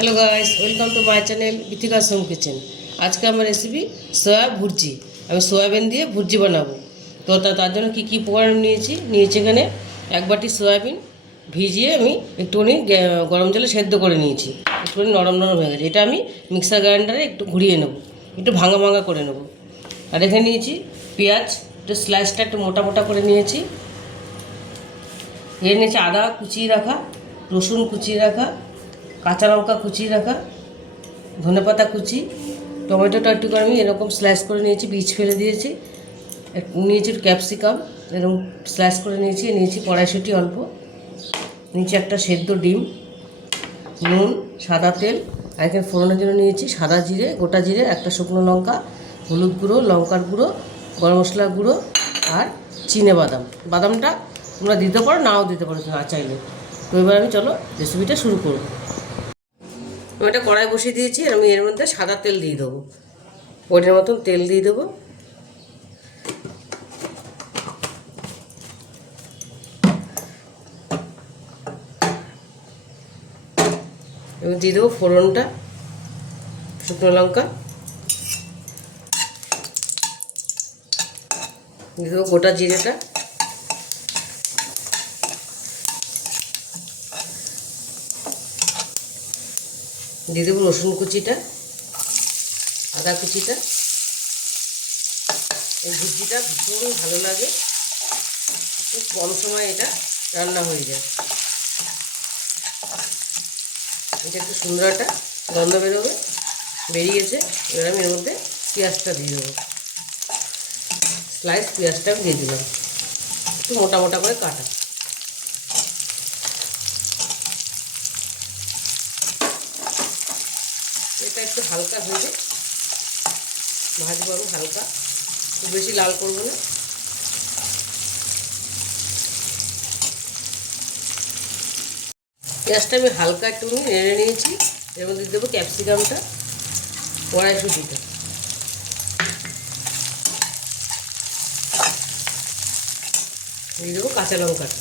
Hello guys, welcome to my channel Vithika's home kitchen. आज का हमारा रेसिपি सोया भुर्जी। আমি সোয়াবিন দিয়ে ভুর্জি বানাবো। তো তার জন্য কী কী উপকরণ নিয়েছি এখানে এক বাটি সোয়াবিন ভিজিয়ে আমি একটুখানি গরম জলে সেদ্ধ করে নিয়েছি, একটুখানি নরম নরম হয়ে গেছে। এটা আমি মিক্সার গ্রাইন্ডারে একটু ঘুরিয়ে নেব, একটু ভাঙা ভাঙা করে নেব। আর এখানে নিয়েছি পেঁয়াজ, একটু স্লাইসটা একটু মোটা মোটা করে নিয়েছি। এর নিয়েছি আদা কুচিয়ে রাখা, রসুন কুচিয়ে রাখা, কাঁচা লঙ্কা কুচিয়ে রাখা, ধনেপাতা কুচি, টমেটোটা একটু করে আমি এরকম স্লাইস করে নিয়েছি, বীজ ফেলে দিয়েছি। নিয়েছি ক্যাপসিকাম এরকম স্লাইস করে নিয়েছি কড়াইশুঁটি অল্প, নিয়েছি একটা সেদ্ধ ডিম, নুন, সাদা তেল। আর এখানে ফোড়নের জন্য নিয়েছি সাদা জিরে, গোটা জিরে, একটা শুকনো লঙ্কা, হলুদ গুঁড়ো, লঙ্কার গুঁড়ো, গরম মশলার গুঁড়ো আর চিনে বাদাম। বাদামটা তোমরা দিতে পারো, নাও দিতে পারো না চাইলে। তো এবার আমি চলো রেসিপিটা শুরু করব। আমি একটা কড়াই বসিয়ে দিয়েছি, আর আমি এর মধ্যে সাদা তেল দিয়ে দেবো, ওটার মতন তেল দিয়ে দেবো। এবং দিয়ে দেবো ফোড়নটা, শুকনো লঙ্কা, দিয়ে দেবো গোটা জিরেটা, দিয়ে দেবো রসুন কুচিটা, আদা কুচিটা। এই ভুজিটা ভীষণ ভালো লাগে, খুব কম সময় এটা রান্না হয়ে যায়। এটা একটু সুন্দর একটা গন্ধ বেরোবে, বেরিয়েছে। এবার আমি এর মধ্যে পেঁয়াজটা দিয়ে দেবো, স্লাইস পেঁয়াজটা আমি দিয়ে দিলাম, একটু মোটা মোটা করে কাটা। এটা একটু হালকা ভেজে ভাজবো আমি, হালকা, খুব বেশি লাল করবো না। পেঁয়াজটা আমি হালকা একটু নেড়ে নিয়েছি। এর মধ্যে দেবো ক্যাপসিকামটা, কড়াইশুঁটিটা, দিয়ে দেবো কাঁচা লঙ্কাটা।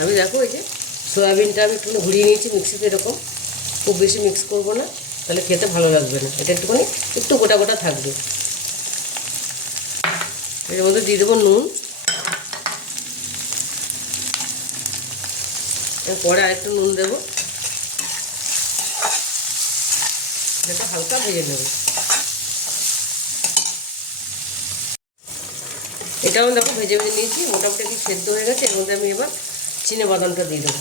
আমি দেখো এই যে সয়াবিনটা আমি একটু ঘুরিয়ে নিয়েছি মিক্সিতে, এরকম খুব বেশি মিক্স করবো না, তাহলে খেতে ভালো লাগবে না। এটা একটুখানি একটু গোটা গোটা থাকবে। এর মধ্যে দিয়ে দেবো নুন, পরে আরেকটু নুন দেবো, এটা হালকা ভেজে নেব। এটাও দেখো ভেজে নিয়েছি, মোটামুটি কি সেদ্ধ হয়ে গেছে। এর মধ্যে আমি এবার চিনে বাদামটা দিয়ে দেবো,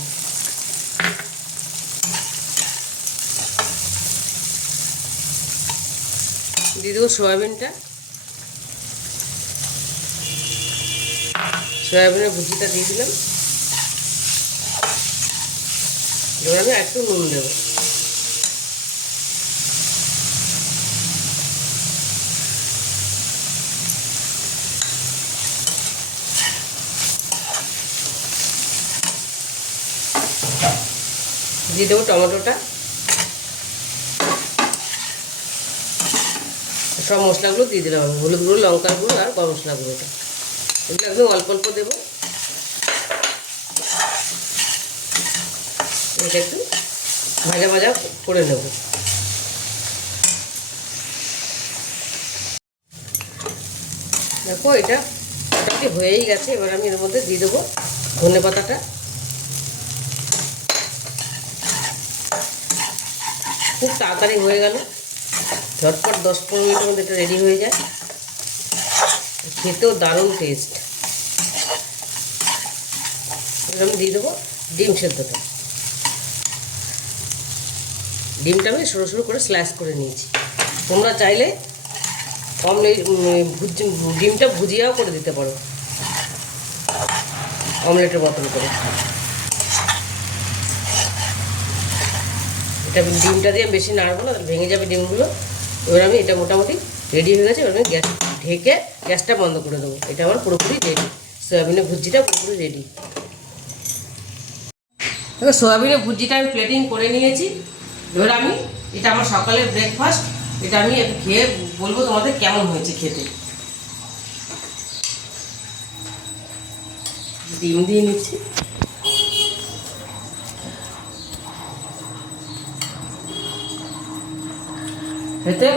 দিয়ে দেবো সয়াবিনটা, সয়াবিনের ভুজিটা দিয়ে দিলাম। এবার আমি একটু নুন দেবো, দিয়ে দেবো টমেটোটা, সব মশলাগুলো দিয়ে দিলাম আমি, হলুদ গুঁড়ো, লঙ্কার গুঁড়ো আর গরম মশলা গুঁড়োটা। এগুলো একদম অল্প অল্প দেবো। এটা একটু ভাজা ভাজা করে নেব। দেখো এটা মোটামুটি হয়েই গেছে। এবার আমি এর মধ্যে দিয়ে দেবো ধনে পাতাটা, খুব তাড়াতাড়ি হয়ে গেল, ঝটপট 10-15 মিনিটের মধ্যে এটা রেডি হয়ে যায়, খেতেও দারুণ টেস্ট। এবার আমি দিয়ে দেবো ডিম সেদ্ধটা, ডিমটা আমি সরু সরু করে স্লাইস করে নিয়েছি। তোমরা চাইলে ডিমটা ভুজিয়াও করে দিতে পারো, অমলেটের মতন করে। এটা ডিমটা দিয়ে বেশি নাড়বো না, ভেঙে যাবে ডিমগুলো। এবার আমি এটা মোটামুটি রেডি হয়ে গেছে। এবার আমি গ্যাস ঢেকে গ্যাসটা বন্ধ করে দেবো। এটা আমার পুরোপুরি রেডি, সয়াবিনের ভুজিটা পুরোপুরি রেডি। এবার সয়াবিনের ভুজিটা আমি প্লেটিং করে নিয়েছি। এবার আমি এটা আমার সকালের ব্রেকফাস্ট, এটা আমি খেয়ে বলবো তোমাদের কেমন হয়েছে খেতে। ডিম দিয়ে নিচ্ছি, খেতে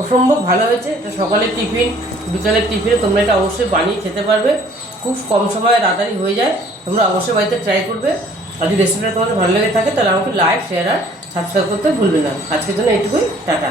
অসম্ভব ভালো হয়েছে। এটা সকালের টিফিন, বিকালের টিফিনে তোমরা এটা অবশ্যই বানিয়ে খেতে পারবে। খুব কম সময়ে তাড়াতাড়ি হয়ে যায়। তোমরা অবশ্যই বাড়িতে ট্রাই করবে। আর যদি রেসিপিটা তোমাদের ভালো লেগে থাকে তাহলে আমাকে লাইক, শেয়ার আর সাবস্ক্রাইব করতে ভুলবে না। আজকের জন্য এইটুকুই, টাটা।